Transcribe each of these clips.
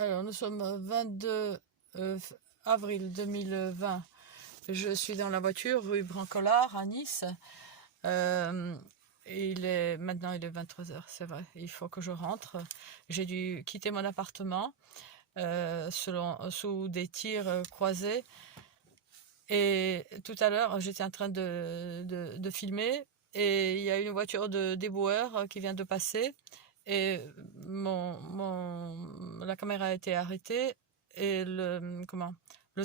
Alors, nous sommes 22 avril 2020. Je suis dans la voiture rue Brancolard à Nice. Euh, Maintenant il est 23 heures, c'est vrai. Il faut que je rentre. J'ai dû quitter mon appartement sous des tirs croisés. Et tout à l'heure, j'étais en train de filmer et il y a une voiture de déboueur qui vient de passer et la caméra a été arrêtée et le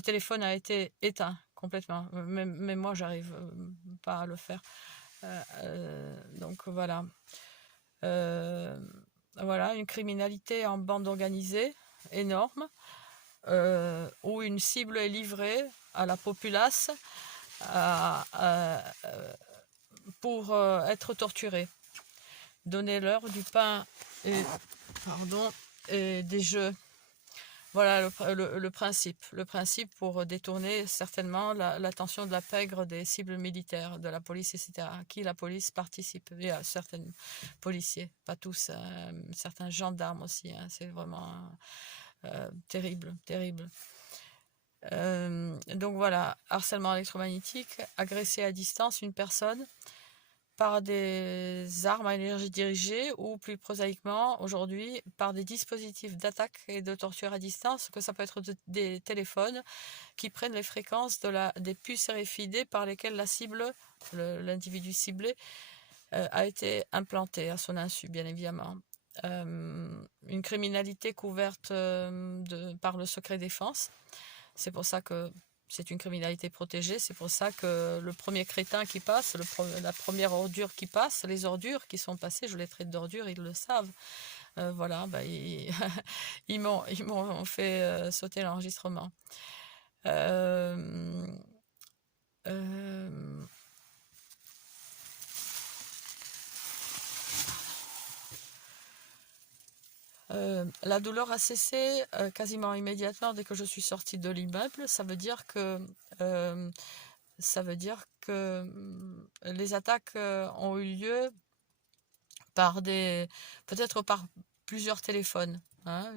téléphone a été éteint complètement. Même moi, j'arrive pas à le faire. Donc voilà. Euh, voilà, une criminalité en bande organisée énorme où une cible est livrée à la populace pour être torturée. Donnez-leur du pain et, pardon, et des jeux. Voilà le principe. Le principe pour détourner certainement l'attention de la pègre des cibles militaires, de la police, etc. À qui la police participe. Il y a certains policiers, pas tous, certains gendarmes aussi. Hein, c'est vraiment terrible, terrible. Donc voilà, harcèlement électromagnétique, agresser à distance une personne par des armes à énergie dirigée ou plus prosaïquement aujourd'hui par des dispositifs d'attaque et de torture à distance, que ça peut être des téléphones qui prennent les fréquences des puces RFID par lesquelles l'individu ciblé a été implanté à son insu, bien évidemment. Une criminalité couverte par le secret défense. C'est pour ça que c'est une criminalité protégée. C'est pour ça que le premier crétin qui passe, la première ordure qui passe, les ordures qui sont passées, je les traite d'ordures, ils le savent. Voilà, ils m'ont fait sauter l'enregistrement. Euh, euh, la douleur a cessé quasiment immédiatement dès que je suis sortie de l'immeuble. Euh, ça veut dire que les attaques ont eu lieu peut-être par plusieurs téléphones. Hein,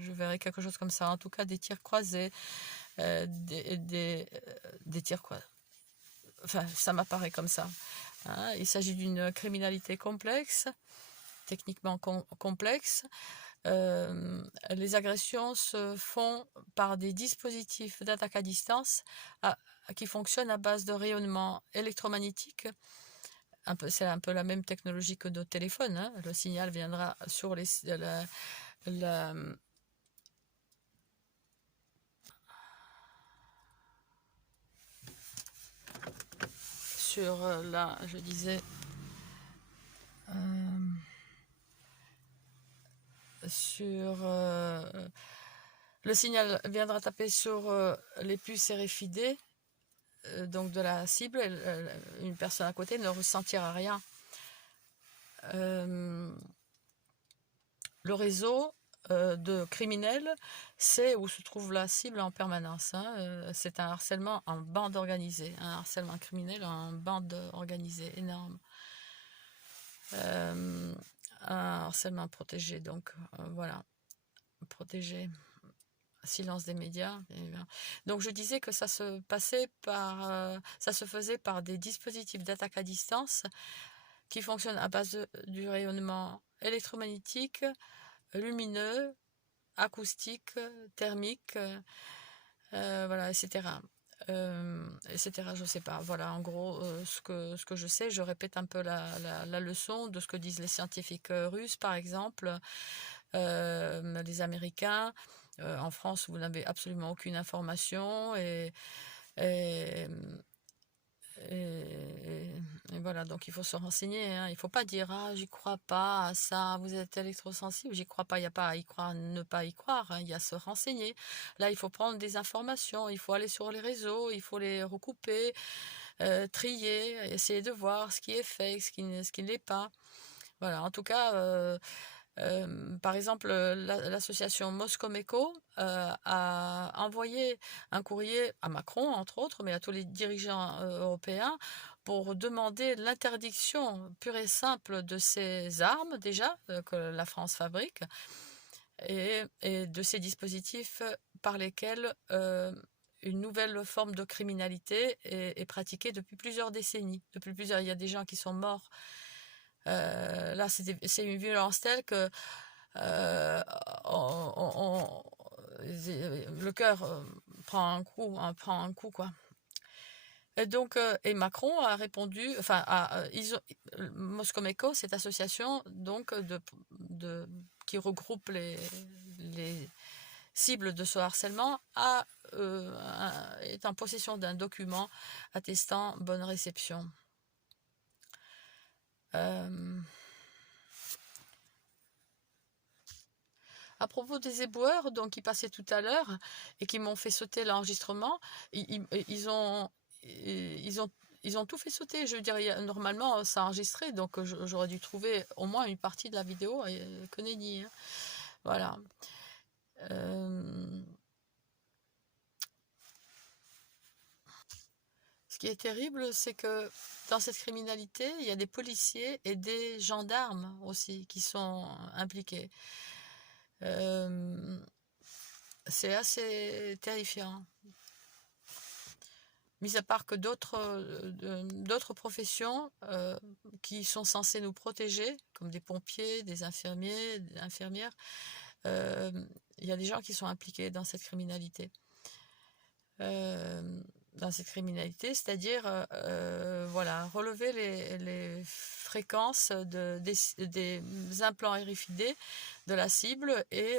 je verrai quelque chose comme ça. En tout cas, des tirs croisés, des tirs croisés. Enfin, ça m'apparaît comme ça. Hein. Il s'agit d'une criminalité complexe, techniquement complexe. Les agressions se font par des dispositifs d'attaque à distance qui fonctionnent à base de rayonnement électromagnétique. C'est un peu la même technologie que nos téléphones. Hein. Le signal viendra sur la- sur là, je disais, sur le signal viendra taper sur les puces RFID, donc de la cible. Une personne à côté ne ressentira rien. Le réseau de criminels sait où se trouve la cible en permanence. Hein. C'est un harcèlement en bande organisée, un harcèlement criminel en bande organisée énorme. Un harcèlement protégé, donc voilà, protégé. Silence des médias. Donc je disais que ça se faisait par des dispositifs d'attaque à distance qui fonctionnent à base du rayonnement électromagnétique, lumineux, acoustique, thermique, voilà, etc. Etc. Je sais pas. Voilà, en gros, ce que je sais, je répète un peu la leçon de ce que disent les scientifiques russes, par exemple, les Américains. En France, vous n'avez absolument aucune information et, et voilà, donc il faut se renseigner. Hein. Il ne faut pas dire ah j'y crois pas à ça, vous êtes électrosensible, j'y crois pas. Il n'y a pas à y croire, ne pas y croire. Hein. Il y a à se renseigner. Là, il faut prendre des informations, il faut aller sur les réseaux, il faut les recouper, trier, essayer de voir ce qui est fake, ce qui ne l'est pas. Voilà, en tout cas. Par exemple, l'association Moscomeco a envoyé un courrier à Macron, entre autres, mais à tous les dirigeants européens, pour demander l'interdiction pure et simple de ces armes, déjà, que la France fabrique, et de ces dispositifs par lesquels une nouvelle forme de criminalité est pratiquée depuis plusieurs décennies. Il y a des gens qui sont morts. Là, c'est une violence telle que on- on- le cœur prend un coup, quoi. Et donc, et Macron a répondu, enfin, Moscomeco, cette association donc qui regroupe les cibles de ce harcèlement, est en possession d'un document attestant bonne réception. À propos des éboueurs, donc qui passaient tout à l'heure et qui m'ont fait sauter l'enregistrement, ils ont tout fait sauter. Je veux dire, normalement, c'est enregistré, donc j'aurais dû trouver au moins une partie de la vidéo, que nenni, hein. Voilà. Ce qui est terrible, c'est que dans cette criminalité, il y a des policiers et des gendarmes aussi qui sont impliqués. C'est assez terrifiant. Mis à part que d'autres professions qui sont censées nous protéger, comme des pompiers, des infirmiers, des infirmières, il y a des gens qui sont impliqués dans cette criminalité. C'est-à-dire voilà, relever les fréquences des implants érifidés de la cible et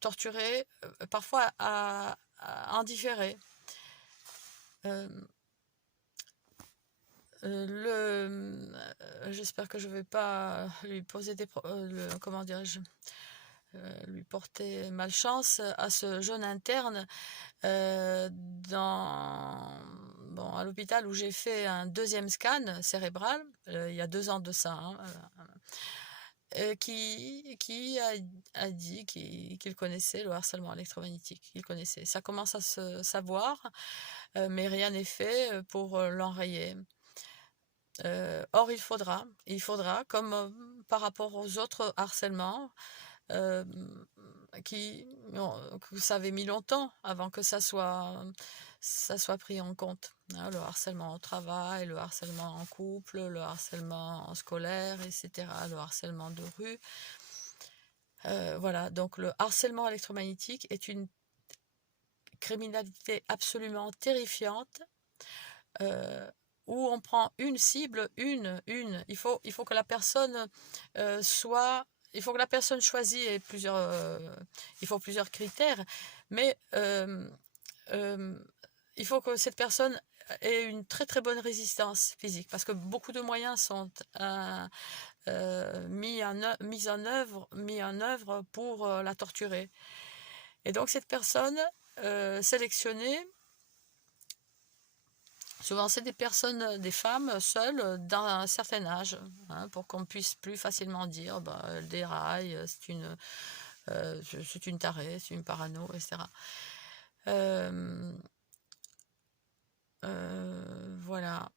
torturer, parfois à en différer. J'espère que je ne vais pas lui poser comment dirais-je, lui porter malchance à ce jeune interne à l'hôpital où j'ai fait un deuxième scan cérébral il y a 2 ans de ça, hein, qui a dit qu'il connaissait le harcèlement électromagnétique. Il connaissait. Ça commence à se savoir, mais rien n'est fait pour l'enrayer. Or, il faudra, comme par rapport aux autres harcèlements, que ça avait mis longtemps avant que ça soit pris en compte, hein, le harcèlement au travail, le harcèlement en couple, le harcèlement scolaire, etc., le harcèlement de rue. Voilà, donc le harcèlement électromagnétique est une criminalité absolument terrifiante, où on prend une cible, il faut que la personne il faut que la personne choisie ait il faut plusieurs critères, mais il faut que cette personne ait une très très bonne résistance physique, parce que beaucoup de moyens sont mis en œuvre pour la torturer. Et donc cette personne sélectionnée, souvent c'est des femmes seules d'un certain âge, hein, pour qu'on puisse plus facilement dire elle déraille, c'est une tarée, c'est une parano, etc. Voilà.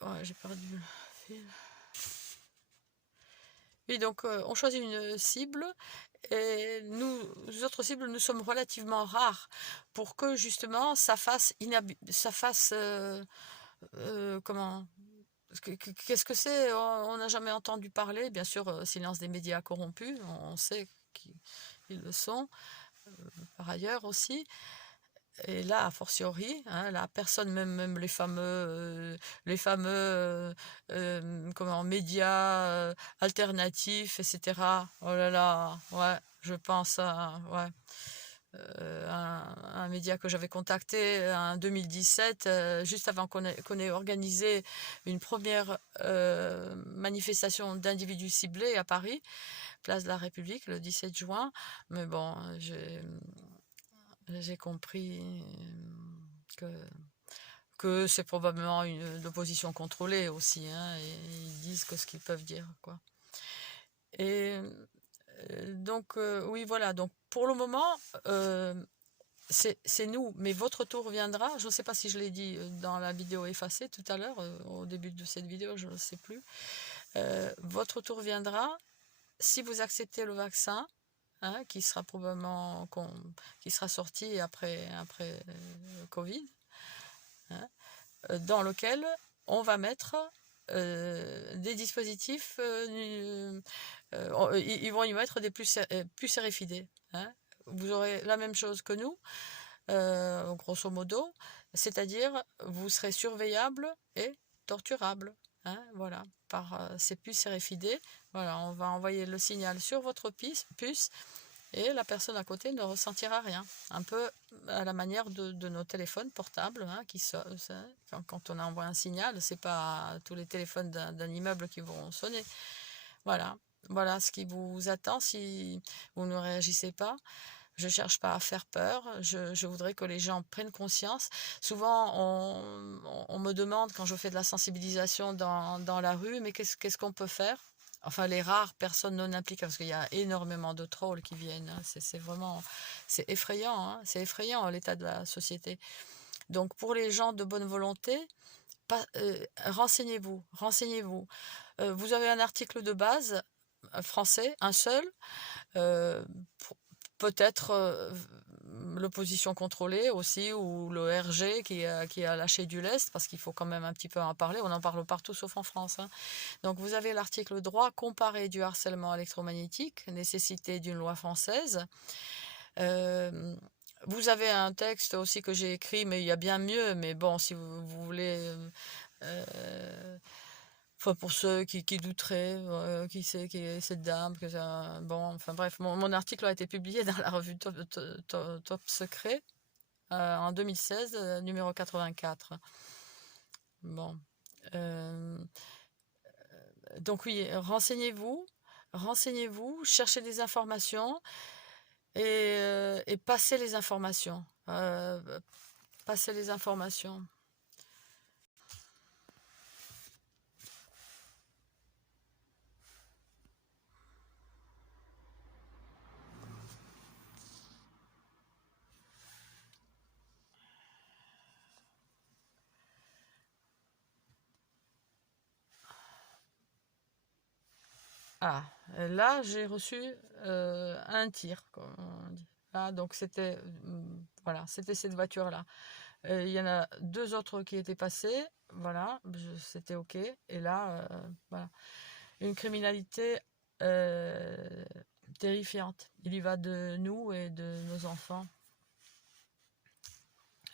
Ouais, j'ai perdu le fil. Et donc on choisit une cible. Et nous autres cibles, nous sommes relativement rares pour que justement ça fasse comment, qu'est-ce que c'est? On n'a jamais entendu parler. Bien sûr, silence des médias corrompus, on sait qu'ils le sont, par ailleurs aussi. Et là, a fortiori, hein, la personne, même les fameux médias alternatifs, etc. Oh là là, ouais, je pense à ouais, un média que j'avais contacté en 2017, juste avant qu'on ait organisé une première manifestation d'individus ciblés à Paris, place de la République, le 17 juin. Mais bon, j'ai compris que c'est probablement une opposition contrôlée aussi, hein, et ils disent que ce qu'ils peuvent dire, quoi. Et donc, oui, voilà. Donc, pour le moment, c'est nous, mais votre tour viendra. Je ne sais pas si je l'ai dit dans la vidéo effacée tout à l'heure, au début de cette vidéo, je ne sais plus. Votre tour viendra si vous acceptez le vaccin, hein, qui sera probablement qui sera sorti après Covid, hein, dans lequel on va mettre des dispositifs, ils vont y mettre des puces RFID. Hein. Vous aurez la même chose que nous, grosso modo, c'est-à-dire vous serez surveillable et torturable. Hein, voilà, par ces puces RFID. Voilà, on va envoyer le signal sur votre puce et la personne à côté ne ressentira rien. Un peu à la manière de nos téléphones portables, hein, quand on envoie un signal, c'est pas tous les téléphones d'un immeuble qui vont sonner. Voilà. Voilà ce qui vous attend si vous ne réagissez pas. Je ne cherche pas à faire peur, je voudrais que les gens prennent conscience. Souvent, on me demande, quand je fais de la sensibilisation dans la rue, mais qu'est-ce qu'on peut faire? Enfin, les rares personnes non impliquées, parce qu'il y a énormément de trolls qui viennent. Hein. C'est vraiment, c'est effrayant, hein. C'est effrayant l'état de la société. Donc, pour les gens de bonne volonté, renseignez-vous, renseignez-vous. Vous avez un article de base français, un seul. Euh, Peut-être l'opposition contrôlée aussi, ou le RG qui a lâché du lest, parce qu'il faut quand même un petit peu en parler. On en parle partout sauf en France. Hein. Donc vous avez l'article droit comparé du harcèlement électromagnétique, nécessité d'une loi française. Vous avez un texte aussi que j'ai écrit, mais il y a bien mieux. Mais bon, si vous voulez... Enfin, pour ceux qui douteraient, qui c'est qui est cette dame, que ça... Bon, enfin bref, mon article a été publié dans la revue Top Secret en 2016, numéro 84. Bon. Donc oui, renseignez-vous, cherchez des informations et passez les informations. Passez les informations. Ah, là, j'ai reçu un tir, comme on dit. Ah, donc c'était voilà, c'était cette voiture-là. Il y en a deux autres qui étaient passés, voilà, c'était ok. Et là, voilà, une criminalité euh, terrifiante. Il y va de nous et de nos enfants.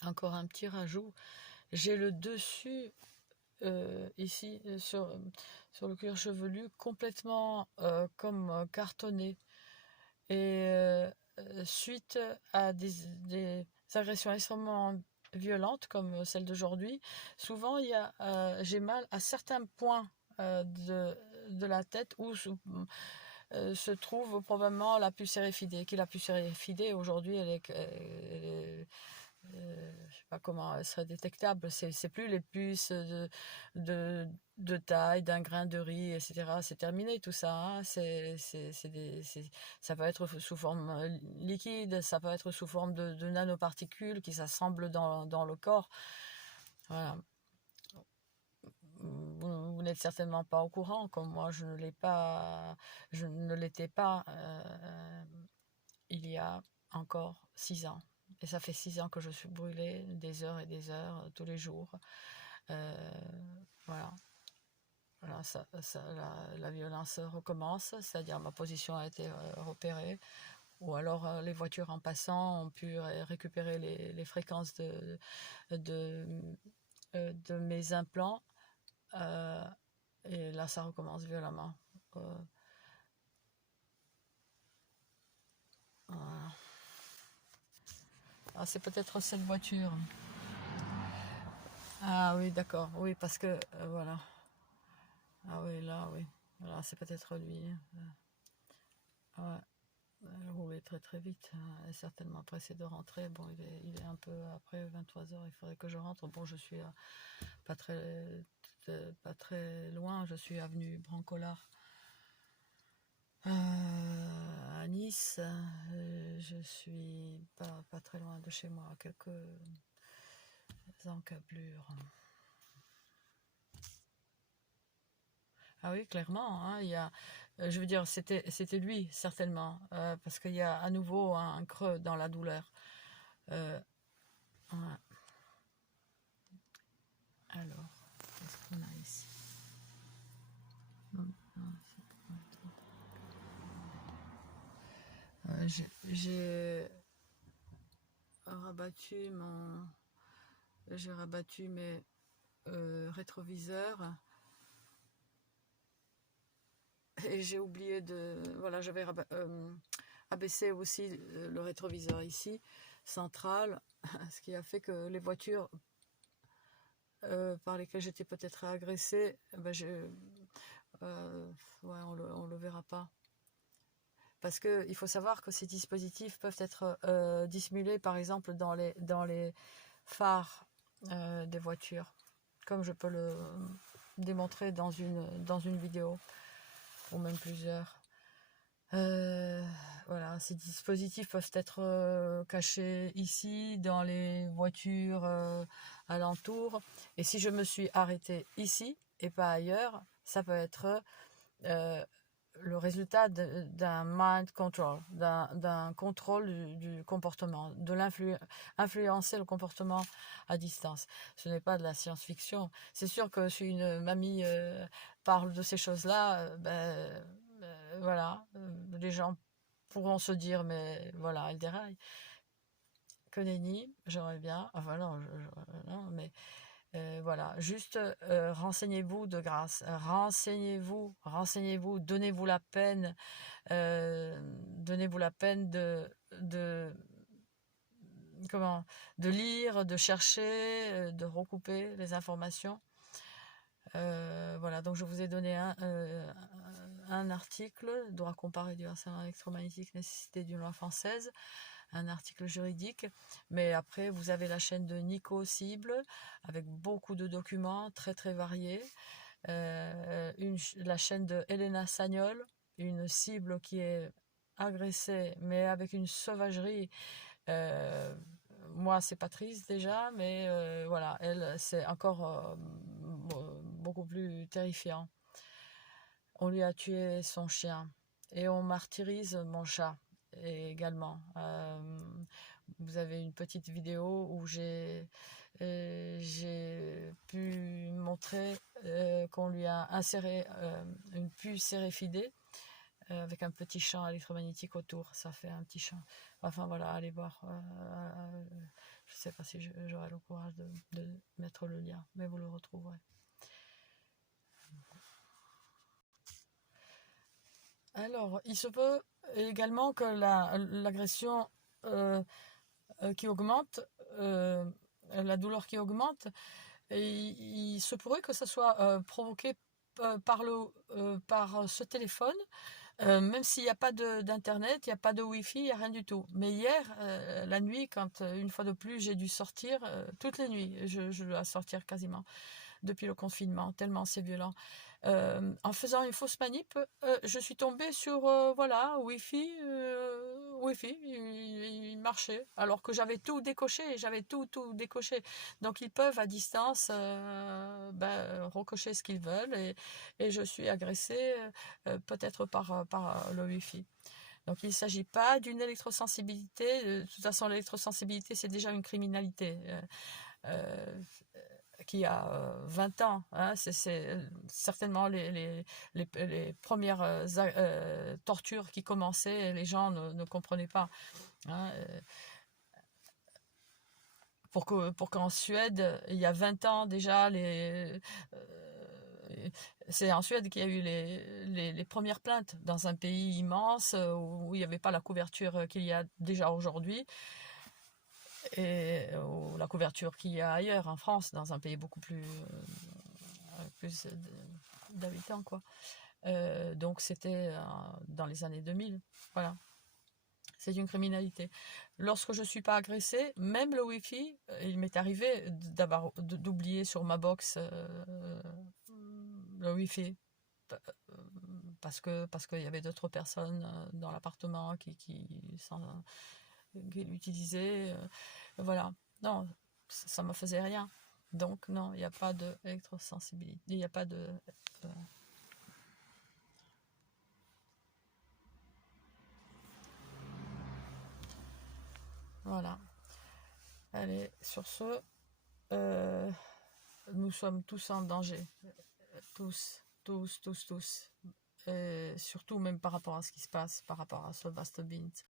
Encore un petit rajout. J'ai le dessus ici sur le cuir chevelu complètement comme cartonné. Et suite à des agressions extrêmement violentes comme celle d'aujourd'hui, souvent j'ai mal à certains points de la tête où se trouve probablement la puce RFID. Qui la puce RFID aujourd'hui, je sais pas comment elle serait détectable. C'est plus les puces de, de taille, d'un grain de riz, etc. C'est terminé tout ça. Hein. Ça peut être sous forme liquide, ça peut être sous forme de nanoparticules qui s'assemblent dans le corps. Voilà. Vous n'êtes certainement pas au courant, comme moi je ne l'étais pas il y a encore 6 ans. Et ça fait 6 ans que je suis brûlée des heures et des heures tous les jours. Voilà. Voilà, la violence recommence, c'est-à-dire ma position a été repérée, ou alors les voitures en passant ont pu récupérer les fréquences de, de mes implants, et là ça recommence violemment. Voilà. Ah, c'est peut-être cette voiture. Ah oui, d'accord, oui, parce que voilà. Ah oui, là, oui. Voilà, c'est peut-être lui. Ouais. Elle roulait très très vite. Elle est certainement pressée de rentrer. Bon, il est un peu après 23 heures. Il faudrait que je rentre. Bon, je suis pas pas très loin. Je suis avenue Brancolard à Nice. Je suis pas très loin de chez moi. À quelques encablures. Ah oui, clairement, hein, je veux dire, c'était lui, certainement, parce qu'il y a à nouveau un creux dans la douleur. Euh, ouais. Alors, qu'est-ce qu'on a ici? Non, non, j'ai rabattu mes rétroviseurs et j'ai oublié voilà, j'avais abaissé aussi le rétroviseur ici, central, ce qui a fait que les voitures par lesquelles j'étais peut-être agressée, ben ouais, on le verra pas. Parce qu'il faut savoir que ces dispositifs peuvent être dissimulés, par exemple, dans les phares des voitures, comme je peux le démontrer dans une vidéo, ou même plusieurs. Voilà, ces dispositifs peuvent être cachés ici, dans les voitures alentours. Et si je me suis arrêtée ici et pas ailleurs, ça peut être le résultat d'un mind control, d'un contrôle du comportement, influencer le comportement à distance. Ce n'est pas de la science-fiction. C'est sûr que si une mamie parle de ces choses-là, voilà, les gens pourront se dire, mais voilà, elle déraille. Que nenni, j'aimerais bien. Enfin non, non, mais voilà, juste renseignez-vous de grâce, renseignez-vous, donnez-vous la peine, de comment, de lire, de chercher, de recouper les informations. Voilà, donc je vous ai donné un article, droit comparé du harcèlement électromagnétique, nécessité d'une loi française, un article juridique, mais après vous avez la chaîne de Nico Cible avec beaucoup de documents très très variés, la chaîne de Elena Sagnol, une cible qui est agressée mais avec une sauvagerie. Moi c'est pas triste déjà, mais voilà, elle c'est encore beaucoup plus terrifiant. On lui a tué son chien et on martyrise mon chat également. Vous avez une petite vidéo où j'ai pu montrer qu'on lui a inséré une puce RFID avec un petit champ électromagnétique autour. Ça fait un petit champ. Enfin voilà, allez voir. Je ne sais pas si j'aurai le courage de mettre le lien, mais vous le retrouverez. Alors, il se peut également que l'agression qui augmente, la douleur qui augmente, et il se pourrait que ça soit provoqué par ce téléphone, même s'il n'y a pas d'internet, il n'y a pas de wifi, il n'y a rien du tout. Mais hier, la nuit, quand une fois de plus j'ai dû sortir, toutes les nuits, je dois sortir quasiment depuis le confinement, tellement c'est violent. En faisant une fausse manip, je suis tombée sur voilà, Wi-Fi, il marchait, alors que j'avais tout décoché, tout décoché. Donc ils peuvent à distance recocher ce qu'ils veulent, et je suis agressée peut-être par le Wi-Fi. Donc il ne s'agit pas d'une électrosensibilité. De toute façon, l'électrosensibilité, c'est déjà une criminalité. Euh, qui a 20 ans. Hein, c'est certainement les premières tortures qui commençaient, et les gens ne comprenaient pas. Hein, pour qu'en Suède, il y a 20 ans déjà, c'est en Suède qu'il y a eu les premières plaintes dans un pays immense où il n'y avait pas la couverture qu'il y a déjà aujourd'hui, et la couverture qu'il y a ailleurs en France, dans un pays beaucoup plus d'habitants, quoi. Donc c'était dans les années 2000. Voilà. C'est une criminalité. Lorsque je ne suis pas agressée, même le Wi-Fi, il m'est arrivé d'oublier sur ma box le Wi-Fi. Parce qu'il y avait d'autres personnes dans l'appartement qui l'utilisaient. Voilà. Non, ça ne me faisait rien. Donc non, il n'y a pas d'électrosensibilité. Il n'y a pas de Voilà. Allez, sur ce, euh, nous sommes tous en danger. Tous, tous, tous, tous. Surtout même par rapport à ce qui se passe, par rapport à ce vaste Bint.